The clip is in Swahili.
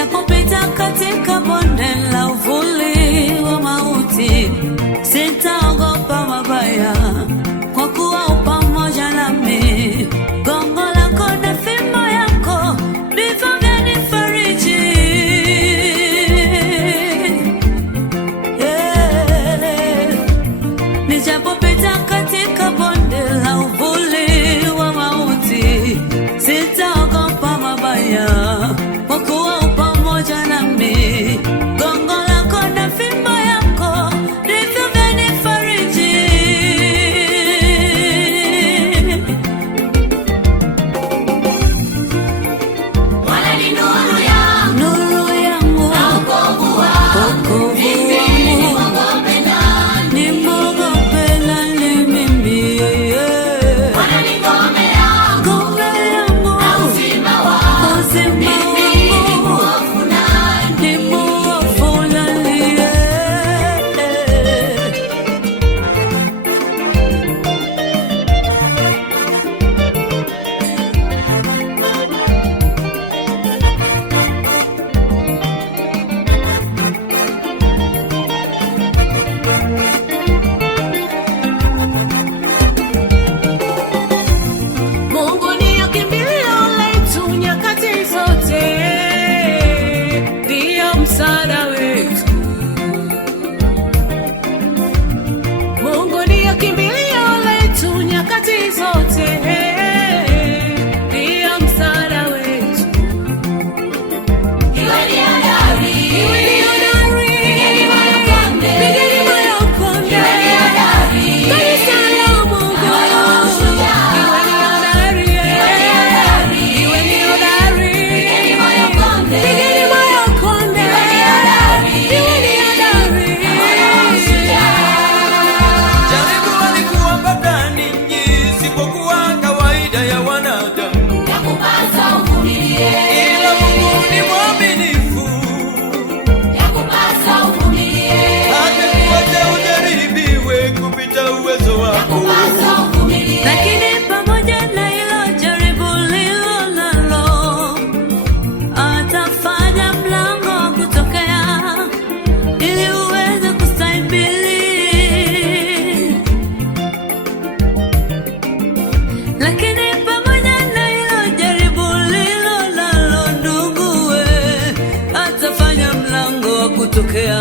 Nijapopita katika bonde la uvuli wa mauti, sitaogopa mabaya, kwa kuwa upo pamoja nami. Gongo lako na fimbo yako ndivyo vyanifariji. Nijapopita katika bonde la uvuli wa mauti, sitaogopa mabaya, kwa kuwa upo pamoja nami. Gongo lako na fimbo yako ndivyo vyanifariji. Bwana ni nuru yangu, Nuru yangu na wokovu wangu. Mimi nimwogope nani? nimwogope nani mimi? Bwana ni ngome yangu, Ngome yangu na uzima wangu. uzima Mimi ni wangu mwovu nani? ni mwovu nani? Mungu ni kimbilio letu nyakati zote, ndiyo msaada wetu. Mungu ni kimbilio letu nyakati zote, ndiyo msaada wetu. Iwe ni hodari, Iwe ni hodari, pigeni moyo konde. pigeni moyo konde. Iwe ni hodari, Kanisa la Mungu. moyo wa ushujaa. Iwe ni hodari, hodari, iwe ni hodari. pigeni moyo konde. Pigeni moyo konde. Iwe ni hodari, Iwe ni hodari. moyo wa ushujaa. Jaribu alikuwapata ninyi, isipokuwa kawaida ya wanadamu, Yakupasa uvumilie, ila Mungu ni mwaminifu, yakupasa uvumilie, hata kuacha ujaribiwe kupita uwezo wako. yakupasa uvumilie. Lakini pamoja na hilo jaribu lilo nalo, atafanya mlango wa kutokea ili uweze kustahimili. Lakini pamoja na hilo jaribu lilo nalo, ndugu we, atafanya mlango wa kutokea